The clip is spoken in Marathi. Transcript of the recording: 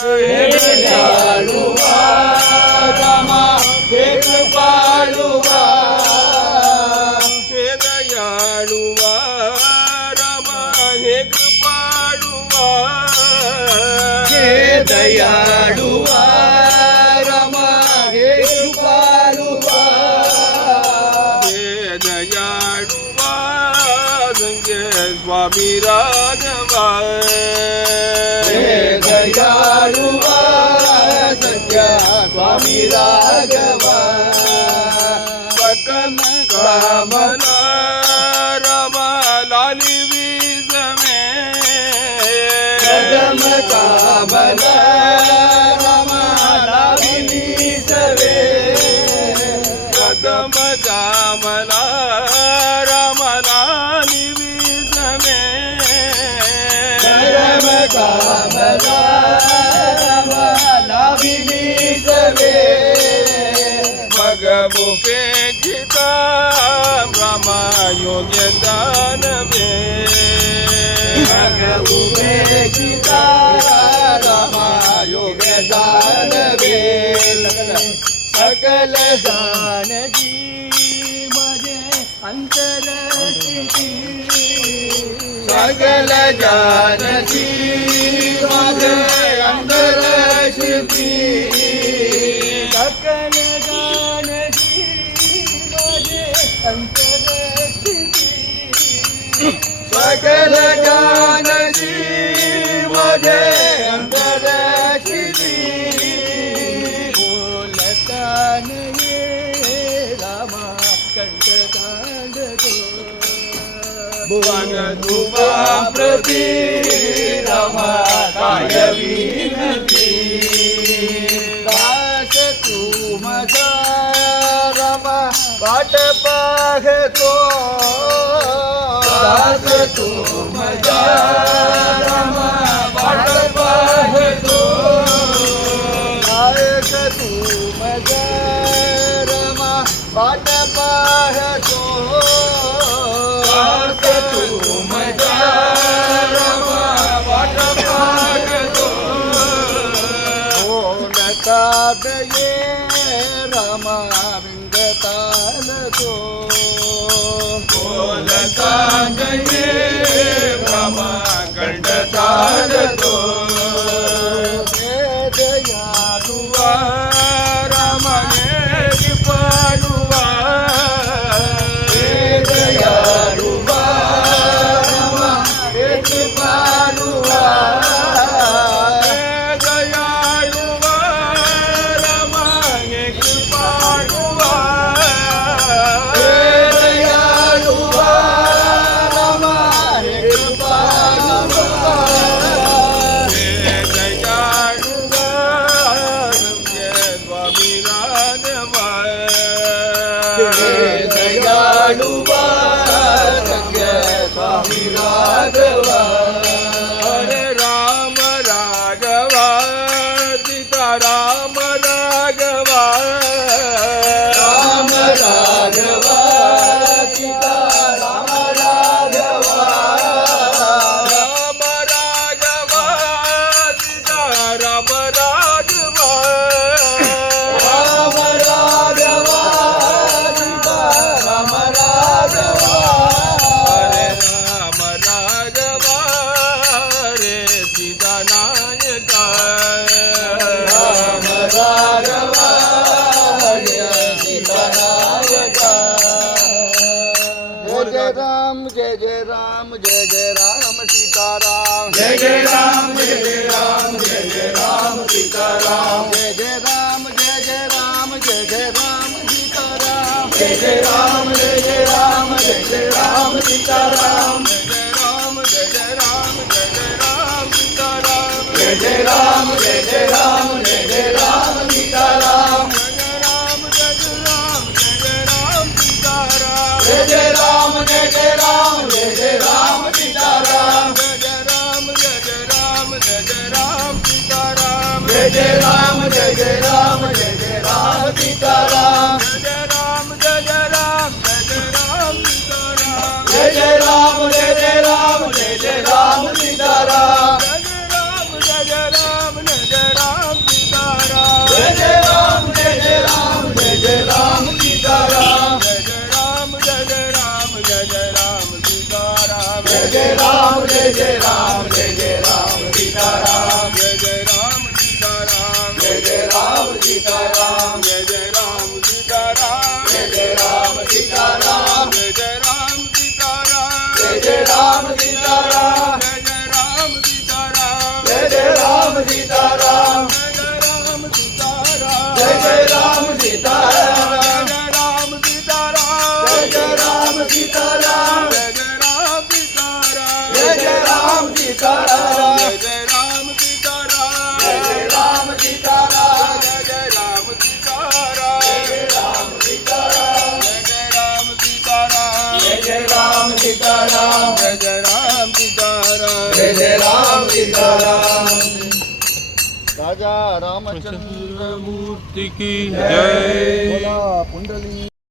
हे दयाळुवा रामा हे कृपाळुवा हे दयाळुवा रामा हे कृपाळुवा हे दयाळुवा रामा हे कृपाळुवा हे दयाळुवा संगे स्वामी राघवा हे दयाळुवा सत्या स्वामी राघवा सकल कामना रामा लाली विजमे कदम कामना रामा लाविली सवे कदम कामला रामा लाली विजमे कदम कामना रामा लाविली सवे मग उपेक्षिता रामा योग्य दानवे मग उपेक्षिता रामा योग दानवे सकल जानकी माझे अंतर स्थिती सकल जानकी माझे अंतर स्थिती सकल जानकी माझे अंतर स्थिती सकल जानकी माझे अंतर स्थिती बोलता ये रामा कंठकांडतो भुवन तुवा प्रती रामा काय विनती दास तू माझा रामा वाट पाहतो दास तू माझा रामा वाट पाहतो दास तू माझा रामा वाट पाहतो दास तू माझा रामा वाट पाहतो बोलता ये रामा विंगताल तो बोलता गये रामा कंठताल तो हे दयाळुवा रामा हे कृपाळुवा हे दयाळुवा रामा हे कृपाळुवा हे दयाळुवा रामा हे कृपाळुवा हे दयाळुवा रामा हे कृपाळुवा हे दयाळुवा संगे स्वामी राघवा हे दयाळुवा सत्य स्वामी राघवा हरे राम राघवा सीता राम राघवा राम राघवा सीता राम राघवा राम राघवा सीता राम राघवा राम राघवा सीता राम राघवा हरे राम राघवा रे सीता नायका राम राघवा सीता नायका जय राम जय जय राम जय जय राम सीताराम जय जय राम जय जय राम जय जय राम सीताराम जय जय राम जय जय राम जय जय राम सीताराम जय जय राम जय जय राम जय जय राम सीताराम जय जय राम जय जय राम जय जय राम सीताराम जय जय राम जय जय राम जय जय राम सीताराम जय जय राम जय जय राम जय जय राम सीताराम जय जय राम जय जय राम जय जय राम सीताराम जय जय राम जय जय राम जय जय राम सीताराम जय जय राम जय जय राम जय जय राम सीताराम जय जय राम जय जय राम जय जय जय जय राम सीताराम जय जय राम सीताराम जय जय राम सीताराम जय जय राम सीताराम जय जय राम सीताराम जय जय राम सीताराम जय जय राम सीताराम जय जय राम सीताराम जय जय राम सीताराम जय जय राम सीताराम जय जय राम सीताराम जय जय राम सीताराम जय जय राम सीताराम जय जय राम सीताराम जय जय राम सीताराम जय जय राम सीताराम जय जय राम सीताराम जय जय राम सीताराम जय जय राम सीताराम राजा रामचंद्र मूर्ति की जय।